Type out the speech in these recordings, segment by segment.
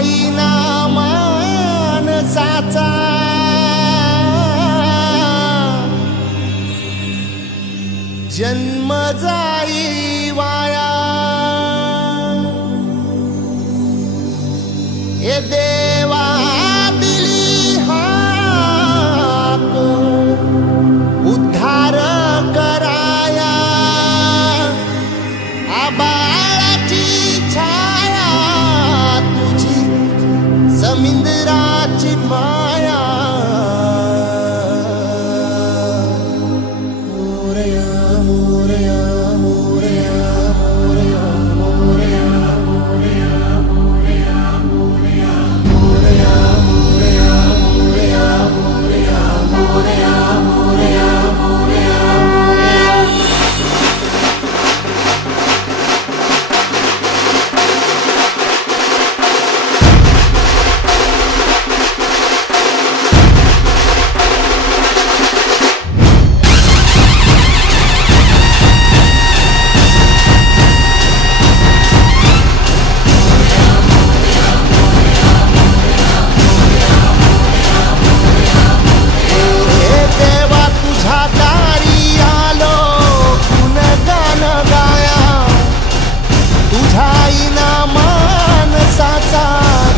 तुझाईना मानसाचा जन्म जाई वाया। ए देवा दिली हाक उद्धार कराया। आबाळाची छाया तुझी समिंद्राची माया।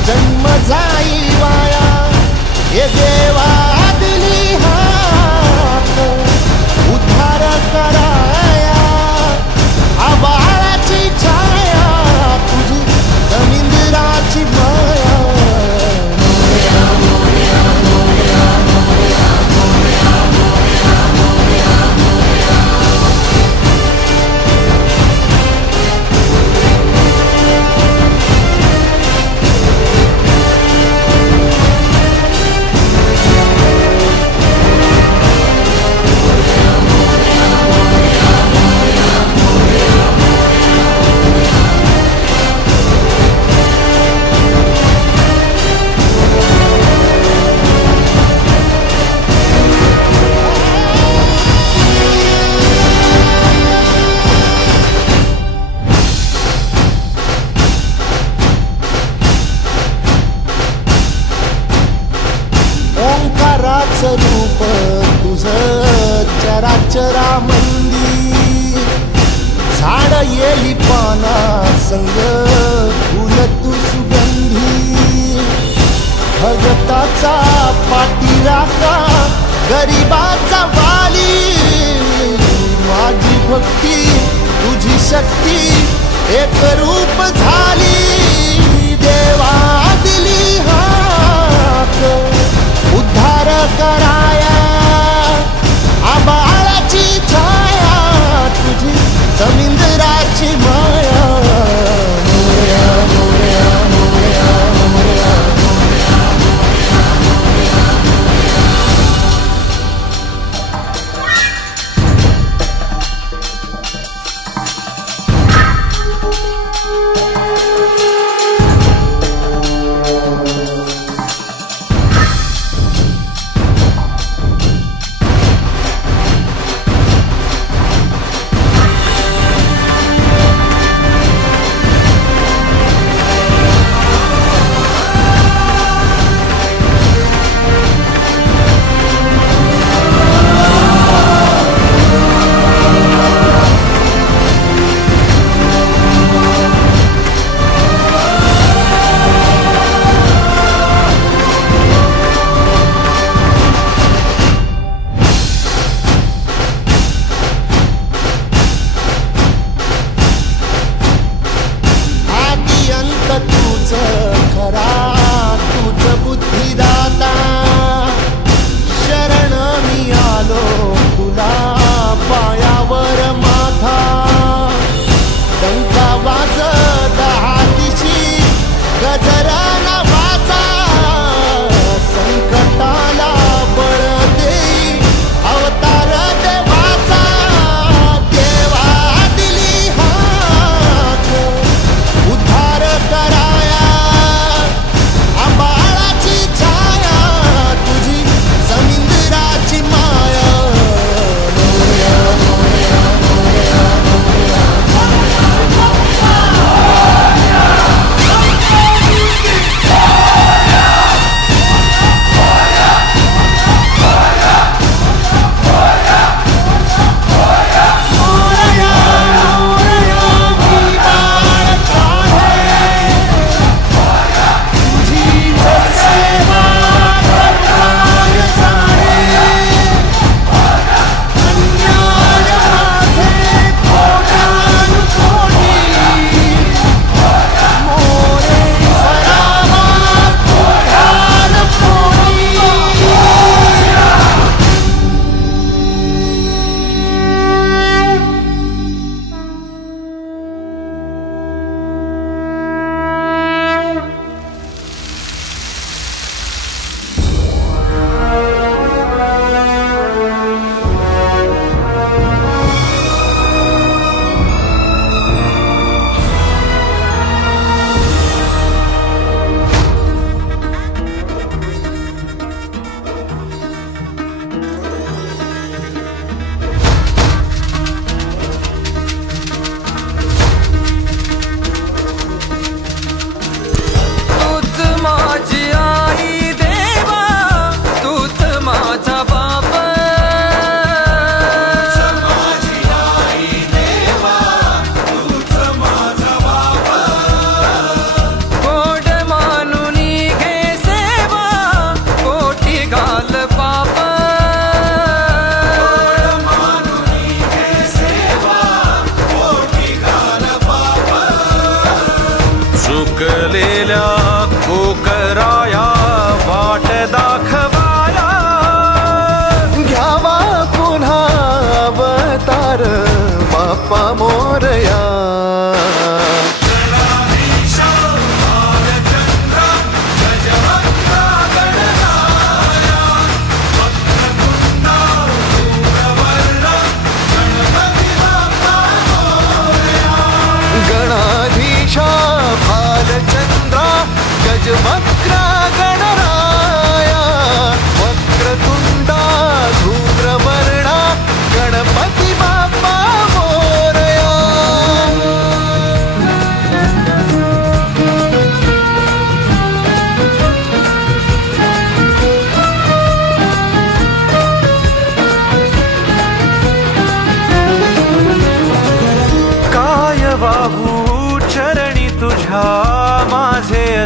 जन्म जाई वाया। हे देवा दिली हाक उद्धार कराया। आबाळाची छाया तुझी समिंद्राची माया। ओंकाराचं रूप तुझं चराचरामंदी। झाड येली पाना संग फुल तू सुगंधी। भगताचा पाठीराखा गरिबाचा वाली। माझी भक्ती तुझी शक्ती एक रूप झाली। देवा दिली हाक उद्धार कराया। आबाळाची छाया तुझी समिंद्राची माया। मोरया मोरया मोरया मोरया मोरया।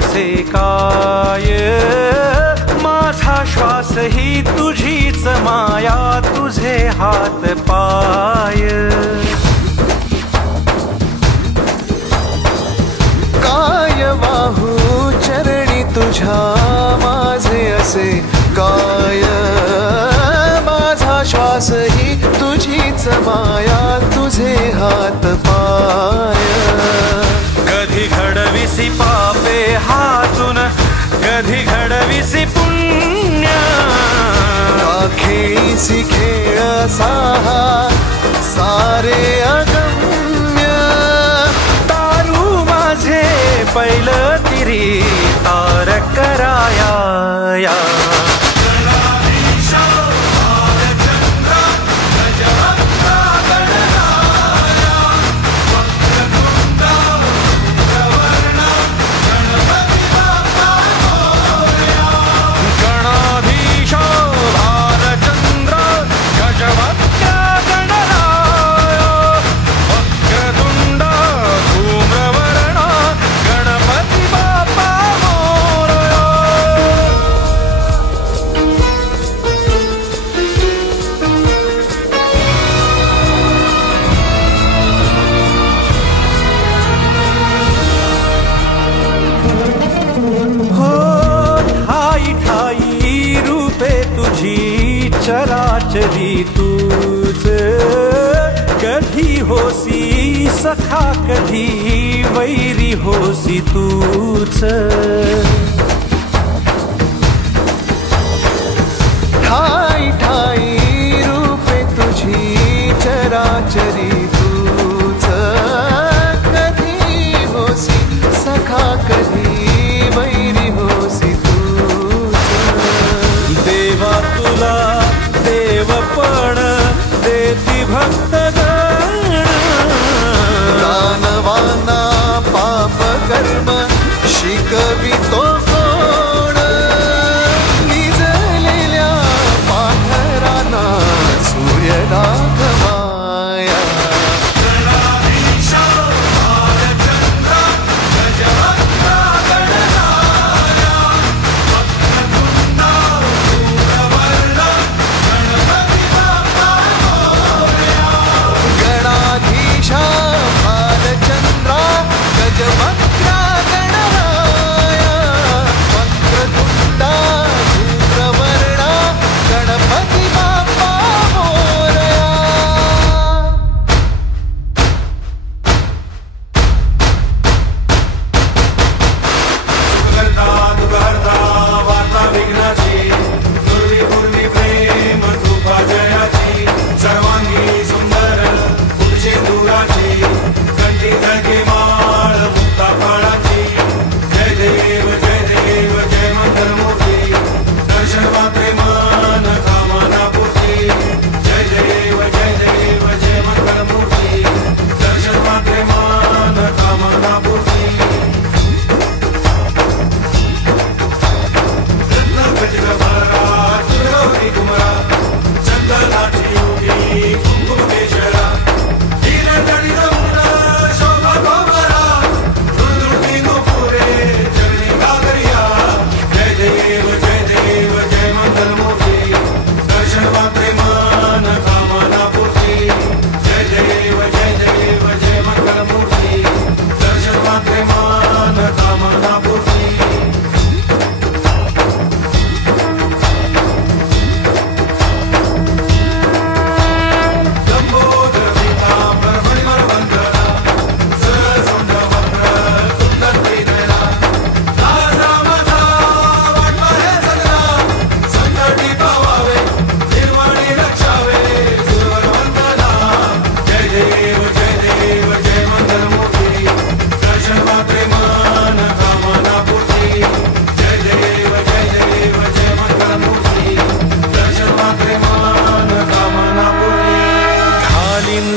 जसे काय, माझा श्वास ही तुझीच माया, तुझे हात पाय. काय वाहू चरणी तुझ्या माझे असे काय, माझा श्वास ही तुझीच माया, तुझे हात पाय. कधी घडविसी पापे हातून, कधी घडविसी पुण्य, खेळीसी खेळ साहा सारे अगम्य. तारू माझे पहिलं तिरी तार कराया या. चराचरी तूच, कधी होसी सखा कधी वैरी होसी तूच. ठाई ठाई रूपे तुझी चराचरी तूच, कधी होसी सखा कधी वैरी होसी तूच. देवा तुला देवपण देती भक्तगण, दानवाना पाप कर्म शिकवितो कोण. निजलेल्या पाखरांना सूर्य दाखवाया.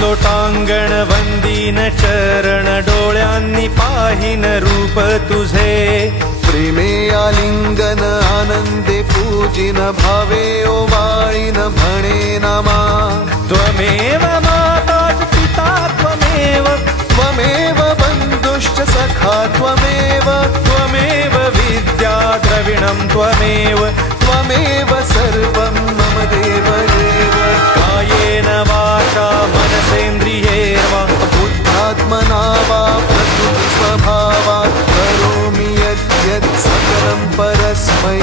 लोटांगण वंदीन चरण डोळ्यांनी पाहिन रूप तुझे. प्रेमे आलिंगन आनंदे पूजिन भावे ओवाळीन म्हणे नमा. त्वमेव माता पिता त्वमेव त्वमेव बंधुश्च सखा त्वमेव त्वमेव विद्या द्रविणं त्वमेव त्वमेव सर्वं मम देवदेव कायेन वाचा मनसेन्द्रियैर्वा बुद्धात्मना वा प्रकृतिस्वभावात् करोमि यद्यत् सकलं परस्मै